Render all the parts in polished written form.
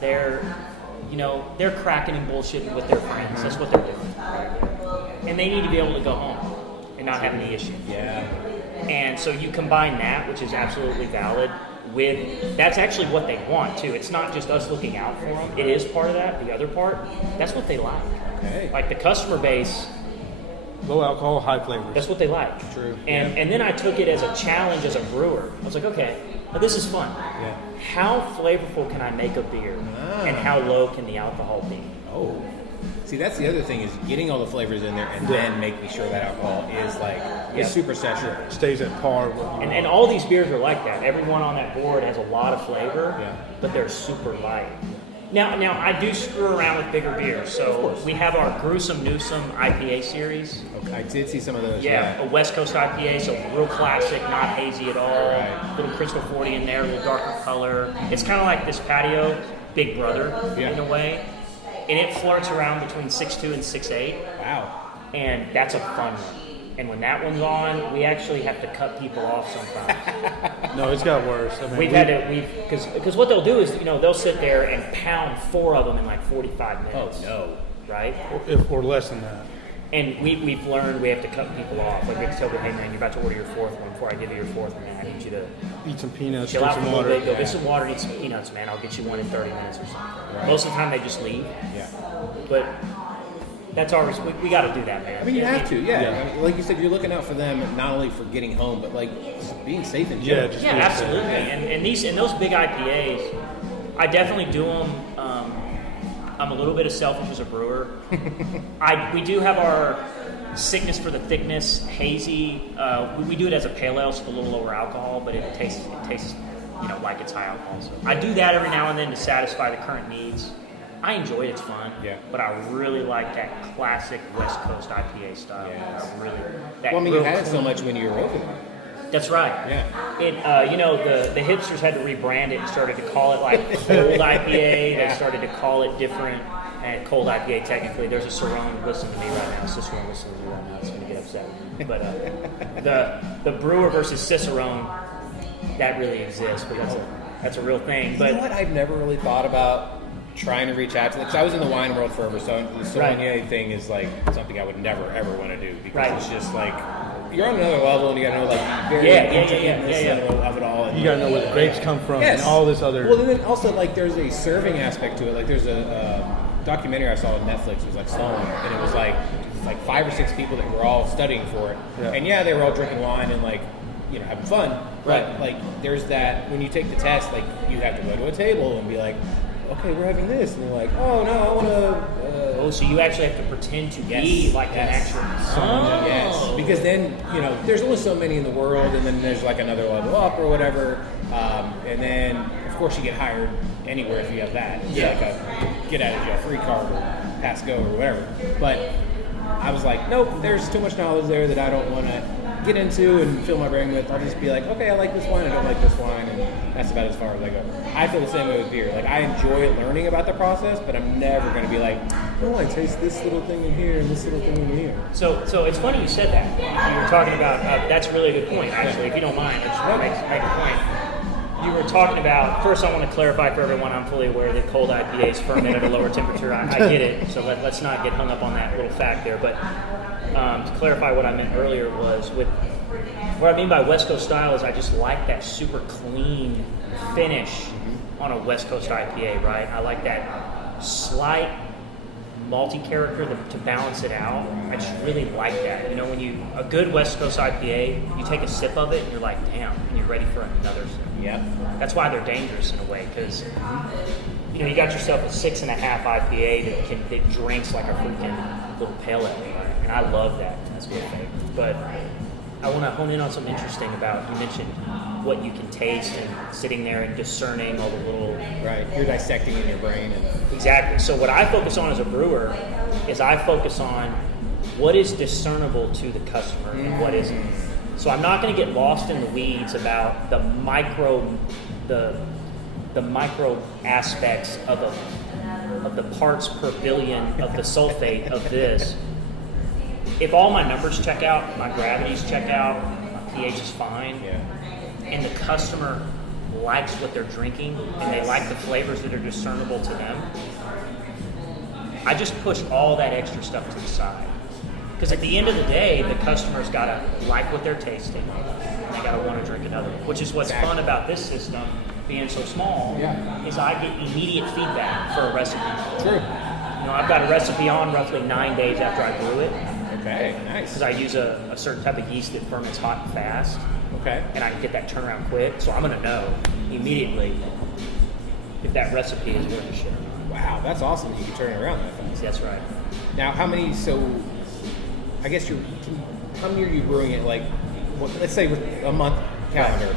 they're cracking and bullshitting with their friends. That's what they're doing. And they need to be able to go home and not have any issues. Yeah. And so you combine that, which is absolutely valid, with that's actually what they want too. It's not just us looking out for them. It is part of that. The other part, that's what they like. Okay. Like the customer base, low alcohol, high flavors. that's what they like. True. And then I took it as a challenge as a brewer. I was like, okay, well, this is fun. Yeah. How flavorful can I make a beer, and how low can the alcohol be? Oh. See, that's the other thing is getting all the flavors in there and then making sure that alcohol is is super saturated. Stays at par. And all these beers are like that. Everyone on that board has a lot of flavor, but they're super light. Now I do screw around with bigger beers. So we have our Gruesome Newsome IPA series. Okay. I did see some of those. Yeah, a West Coast IPA, so real classic, not hazy at all. Right. Little Crystal 40 in there, a little darker color. It's kind of like this patio, Big Brother in a way. And it flirts around between 6.2 and 6.8. Wow. And that's a fun one. And when that one's on, we actually have to cut people off sometimes. No, it's got worse. I mean, because what they'll do is, they'll sit there and pound 4 of them in like 45 minutes. Oh, no. Right? or less than that. And we've learned we have to cut people off. Like we have to tell them, hey man, you're about to order your 4th one. Before I give you your 4th one, man, I need you to Eat some peanuts, chill drink out for some a little water. bit, go get some water, eat some peanuts, man. I'll get you one in 30 minutes or something. Right. Most of the time they just leave. Yeah. But that's our we got to do that, man. I mean, you have to, yeah. Like you said, you're looking out for them not only for getting home, but like just being safe in general. just Yeah, being absolutely. safe. And those big IPAs, I definitely do them. I'm a little bit of selfish as a brewer. We do have our sickness for the thickness, hazy. We do it as a pale ale, so it's a little lower alcohol, but it tastes like it's high alcohol. So I do that every now and then to satisfy the current needs. I enjoy it; it's fun. Yeah. But I really like that classic West Coast IPA style. Yes. I really. Well, I mean, you had it so much when you were opening. That's right. Yeah. And the hipsters had to rebrand it and started to call it like cold IPA. They started to call it different. And cold IPA, technically, there's a Cerrone listening to me right now. Cicerone listening to me right now. It's going to get upset with me. But the brewer versus Cicerone, that really exists. But that's a real thing. You But know what? I've never really thought about trying to reach out to them. Because I was in the wine world forever, so the sommelier thing is like something I would never, ever want to do. Because it's just like, you're on another level and you got to know like very intricate of it all. And You got to know where the grapes come from and all this other... Well, then also like there's a serving aspect to it. Like there's a documentary I saw on Netflix. It was like Sloan, and it was like 5 or 6 people that were all studying for it. Yeah. And they were all drinking wine and like having fun. But like there's that when you take the test, like you have to go to a table and be like, okay, we're having this, and they're like, oh no, I want to. so you actually have to pretend to be like an actual. Yes, because then there's only so many in the world, and then there's like another level up or whatever, and then of course you get hired anywhere if you have that. It's like a get out of jail free card or pass go or whatever. But I was like, nope, there's too much knowledge there that I don't want to get into and fill my brain with. I'll just be like, okay, I like this wine, I don't like this wine, and that's about as far as I go. I feel the same way with beer. Like I enjoy learning about the process, but I'm never going to be like, oh, I taste this little thing in here and this little thing in here. So it's funny you said that. You were talking about that's a really good point, actually. If you don't mind, I just want to make a point. You were talking about, first I want to clarify for everyone, I'm fully aware that cold IPAs ferment at a lower temperature. I get it, so let's not get hung up on that little fact there. But to clarify what I meant earlier was what I mean by West Coast style is I just like that super clean finish on a West Coast IPA, right? I like that slight malty character to balance it out. I just really like that. When a good West Coast IPA, you take a sip of it and you're like, damn, and you're ready for another sip. Yep. That's why they're dangerous in a way, because you got yourself a 6.5 IPA that drinks like a freaking little pale ale, and I love that. That's my favorite. But I want to hone in on something interesting about, you mentioned what you can taste and sitting there and discerning all the little... Right, you're dissecting in your brain. Exactly. So what I focus on as a brewer is I focus on what is discernible to the customer and what isn't. So I'm not going to get lost in the weeds about the micro aspects of the parts per billion of the sulfate of this. If all my numbers check out, my gravities check out, my pH is fine, and the customer likes what they're drinking and they like the flavors that are discernible to them, I just push all that extra stuff to the side. Because at the end of the day, the customer's got to like what they're tasting. And they got to want to drink another one. Which is what's fun about this system, being so small, is I get immediate feedback for a recipe. True. You know, I've got a recipe on roughly 9 days after I brew it. Okay, nice. Because I use a certain type of yeast that ferments hot and fast. Okay. And I can get that turnaround quick. So I'm going to know immediately if that recipe is worth a shit or not. Wow, that's awesome that you can turn it around that fast. That's right. Now, how many, I guess how many are you brewing it, like, let's say with a month calendar,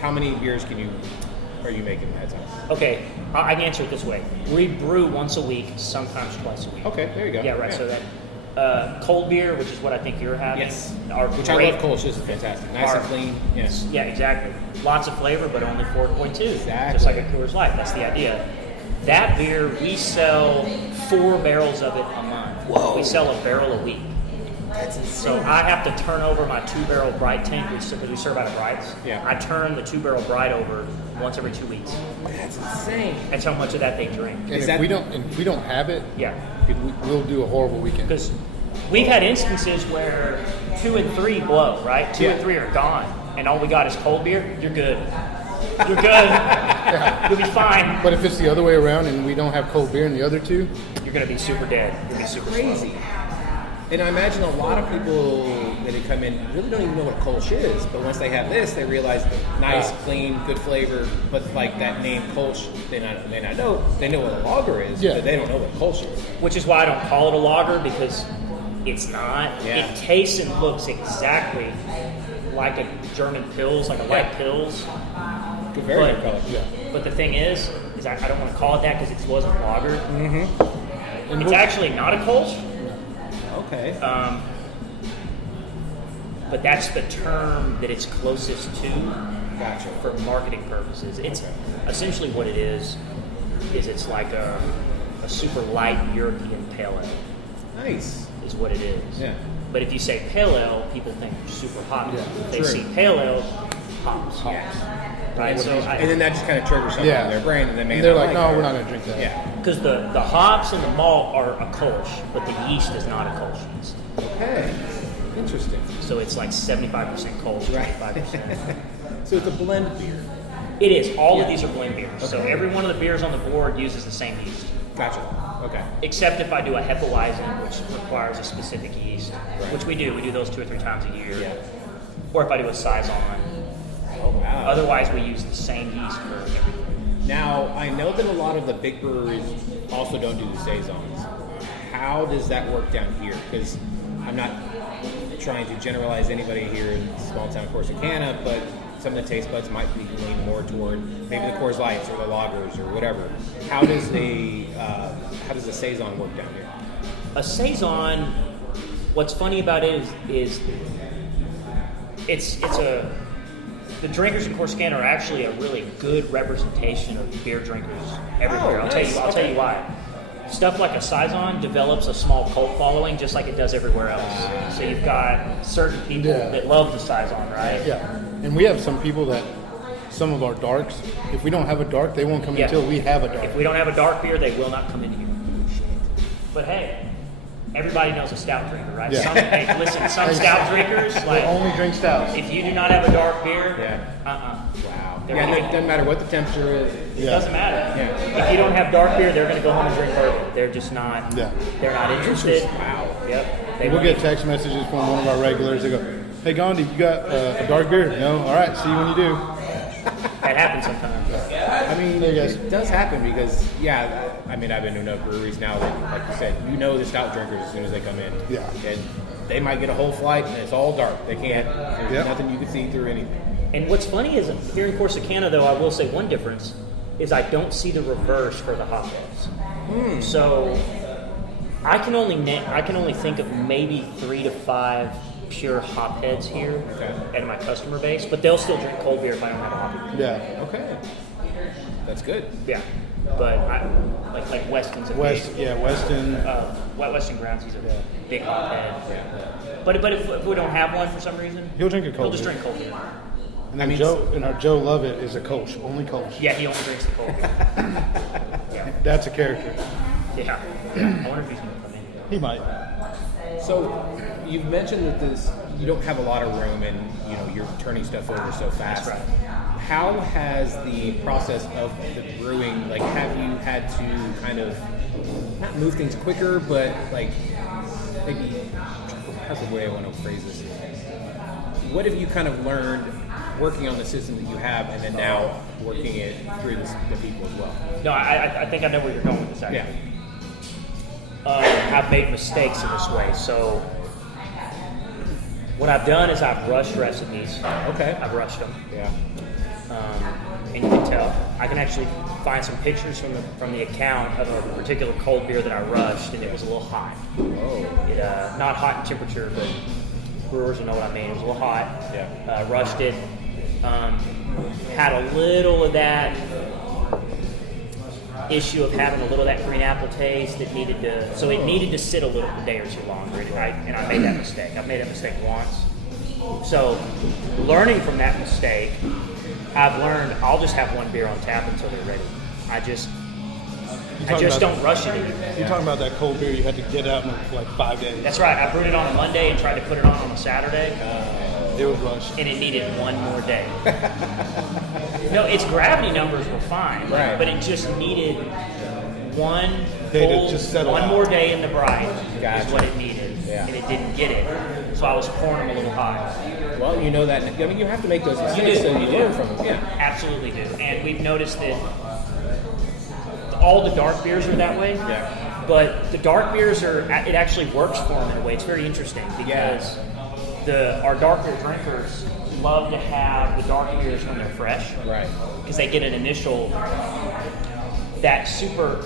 how many beers are you making at a time? Okay, I can answer it this way. We brew once a week, sometimes twice a week. Okay, there you go. Yeah, right. So that cold beer, which is what I think you're having. Yes. Which I love Kolsch. This is fantastic. Nice and clean. Yes. Yeah, exactly. Lots of flavor, but only 4.2. Exactly. Just like a Coors Light. That's the idea. That beer, we sell 4 barrels of it a month. Whoa. We sell a barrel a week. That's insane. So I have to turn over my 2-barrel Bright tank because we serve out of Brights. Yeah. I turn the 2-barrel Bright over once every 2 weeks. That's insane. That's how much of that they drink. And if we don't have it, Yeah. we'll do a horrible weekend. Because we've had instances where 2 and 3 blow, right? 2 and 3 are gone, and all we got is cold beer. You're good. You're good. You'll be fine. But if it's the other way around and we don't have cold beer in the other two, You're gonna be super dead. You'll be super Crazy. slow. And I imagine a lot of people that have come in really don't even know what Kolsch is, but once they have this, they realize nice, clean, good flavor. But like that name Kolsch, they not know. They know what a lager is, but they don't know what Kolsch is. Which is why I don't call it a lager, because it's not. Yeah. It tastes and looks exactly like a German Pils, like a light Pils. Good, very good color. But the thing is I don't want to call it that because it wasn't lager. Mm-hmm. It's actually not a Kolsch. Okay. But that's the term that it's closest to. Gotcha. For marketing purposes. It's essentially what it is it's like a super light European pale ale. Nice. Is what it is. Yeah. But if you say pale ale, people think super hot. Yeah, If they true. see pale ale, hops. Right? So And then that just kind of triggers something in their brain, and then maybe they're like, no, we're not going to drink that. Yeah. because the hops and the malt are a Kolsch, but the yeast is not a Kolsch yeast. Okay. Interesting. So it's like 75% Kolsch, 25%. So it's a blend beer. It is. All of these are blend beers. So every one of the beers on the board uses the same yeast. Gotcha. Okay. Except if I do a Hefeweizen, which requires a specific yeast, which we do. We do those 2 or 3 times a year. Yeah. Or if I do a Saison. Oh wow. Otherwise, we use the same yeast for everything. Now, I know that a lot of the big breweries also don't do the saisons. How does that work down here? Because I'm not trying to generalize anybody here in small town Corsicana, but some of the taste buds might be leaning more toward maybe the Coors Lights or the lagers or whatever. How does the saison work down here? A Saison, what's funny about it is the drinkers in Corsicana are actually a really good representation of beer drinkers everywhere. Oh, I'll nice. tell you why. Stuff like a Saison develops a small cult following just like it does everywhere else. So you've got certain people that love the Saison, right? Yeah. And we have some people that, some of our darks, if we don't have a dark, they won't come in until we have a dark. If we don't have a dark beer, they will not come in here. But hey, everybody knows a stout drinker, right? Yeah. Listen, some stout drinkers, like, They only drink stouts. if you do not have a dark beer, Wow. They're Yeah, gonna- it doesn't matter what the temperature is. it doesn't matter. Yeah. If you don't have dark beer, they're going to go home and drink bourbon. They're just not. Yeah. They're not interested. Wow. Yep. They We'll won't. get text messages from one of our regulars. They go, hey, Gandhi, you got a dark beer? No? All right, see you when you do. That happens sometimes. I mean, There you go. it does happen because, I mean, I've been to enough breweries now that, like you said, you know the stout drinkers as soon as they come in. Yeah. And they might get a whole flight and it's all dark. They can't, there's Yep. nothing you can see through anything. And what's funny is here in Corsicana, though, I will say one difference is I don't see the reverse for the hotbeds. So I can only think of maybe 3 to 5 pure hopheads here at my customer base, but they'll still drink cold beer if I don't have a hop beer. Yeah. Okay. That's good. Yeah, but like Weston's a Weston Weston Grounds, he's a big hophead. But if we don't have one for some reason, He'll drink a cold just beer. drink cold beer. And then Joe Lovett is a Kolsch, only Kolsch. Yeah, he only drinks the cold. Yeah. That's a character. Yeah. I wonder if he's going to come in. He might. So you've mentioned that you don't have a lot of room, and you're turning stuff over so fast. That's right. How has the process of the brewing, like, have you had to kind of not move things quicker, but like maybe, how's the way I want to phrase this? What have you kind of learned working on the system that you have, and then now working it through the people as well? No, I think I know where you're going with this, actually. Yeah. I've made mistakes in this way. So what I've done is I've rushed recipes. Okay. I've rushed them. Yeah. And you can tell. I can actually find some pictures from the account of a particular cold beer that I rushed, and it was a little hot. Oh. It not hot in temperature, but brewers will know what I mean. It was a little hot. Yeah. Rushed it. Had a little of that issue of having a little of that green apple taste that needed to sit a day or two longer, and I made that mistake. I've made that mistake once. So, learning from that mistake, I've learned I'll just have one beer on tap until they're ready. I just don't rush it anymore. You're talking about that cold beer you had to get out in like 5 days. That's right. I brewed it on a Monday and tried to put it on a Saturday. It was rushed. And it needed one more day. No, its gravity numbers were fine, right, but it just needed one more day in the brine Gotcha. is what it needed, yeah, and it didn't get it. So I was pouring them a little hot. Well, you know that. I mean, you have to make those mistakes so you learn from them. Yeah, absolutely do. And we've noticed that all the dark beers are that way. Yeah. But the dark beers it actually works for them in a way. It's very interesting because our dark beer drinkers love to have the dark beers when they're fresh. Right. Because they get an initial, that super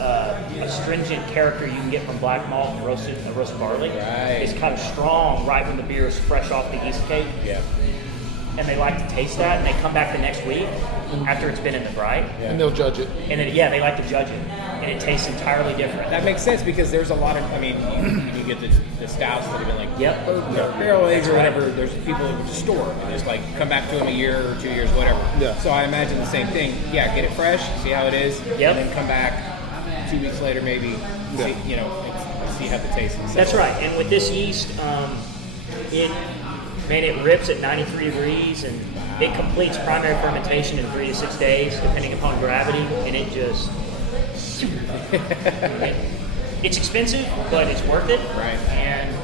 astringent character you can get from black malt and roasted barley. Right. Is kind of strong right when the beer is fresh off the yeast cake. Yeah. And they like to taste that, and they come back the next week after it's been in the bright. Yeah. And they'll judge it. And then, they like to judge it. And it tastes entirely different. That makes sense because there's a lot of, I mean, you get the stouts that have been like, Yep. barrel aged or whatever. There's people that would just store and just like come back to them a year or 2 years, whatever. Yeah. So I imagine the same thing. Yeah, get it fresh, see how it is, Yep. and then come back 2 weeks later maybe, see, see how the taste is. That's right. And with this yeast, it rips at 93 degrees, and it completes primary fermentation in 3 to 6 days, depending upon gravity, and it just... it's expensive, but it's worth it. Right. And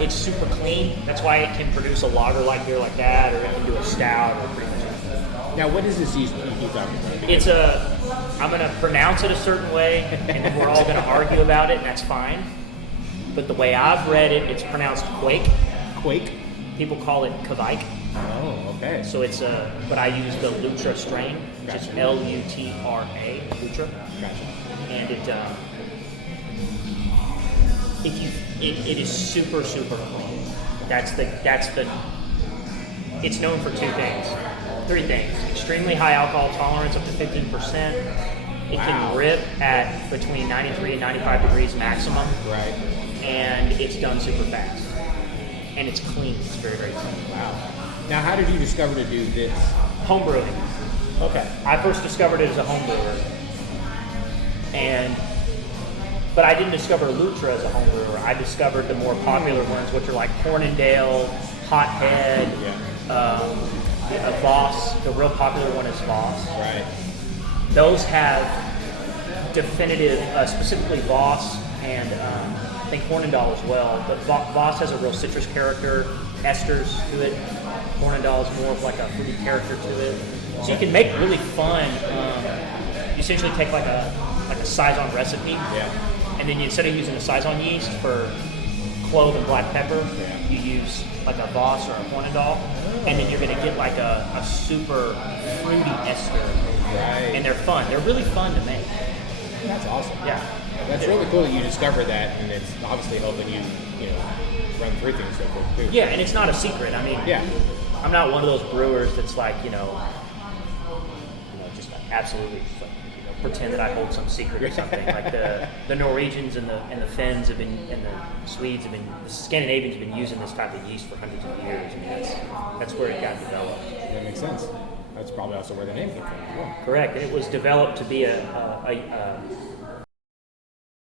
it's super clean. That's why it can produce a lager-like beer like that, or it can do a stout, or pretty much anything. Now, what is this yeast you keep talking about? It's I'm going to pronounce it a certain way, and then we're all going to argue about it, and that's fine. But the way I've read it, it's pronounced Quake. Quake? People call it Kvike. Oh, okay. So it's but I use the Lutra strain, which is Lutra, Lutra. Gotcha. And it is super clean. It's known for 3 things. Extremely high alcohol tolerance, up to 15%. It can rip at between 93 and 95 degrees maximum. Right. And it's done super fast. And it's clean. It's very, very clean. Wow. Now, how did you discover to do this? Home brewing. Okay. I first discovered it as a home brewer. But I didn't discover Lutra as a home brewer. I discovered the more popular ones, which are like Cornendale, Hothead, Voss. The real popular one is Voss. Right. Those have definitive, specifically Voss and I think Cornendale as well. But Voss has a real citrus character, esters to it. Cornendale is more of like a fruity character to it. So you can make really fun. You essentially take like a saison recipe, and then instead of using a saison yeast for clove and black pepper, you use like a Voss or a Cornendale, and then you're going to get like a super fruity ester. Right. And they're fun. They're really fun to make. That's awesome. Yeah. That's really cool that you discovered that, and it's obviously helping you, run through things so quick too. Yeah, and it's not a secret. I mean, I'm not one of those brewers that's like, just absolutely pretend that I hold some secret or something. Like the Norwegians and the Finns have been, and the Swedes have been, the Scandinavians have been using this type of yeast for hundreds of years. I mean, that's where it got developed. That makes sense. That's probably also where the name came from. As well. Correct. It was developed to be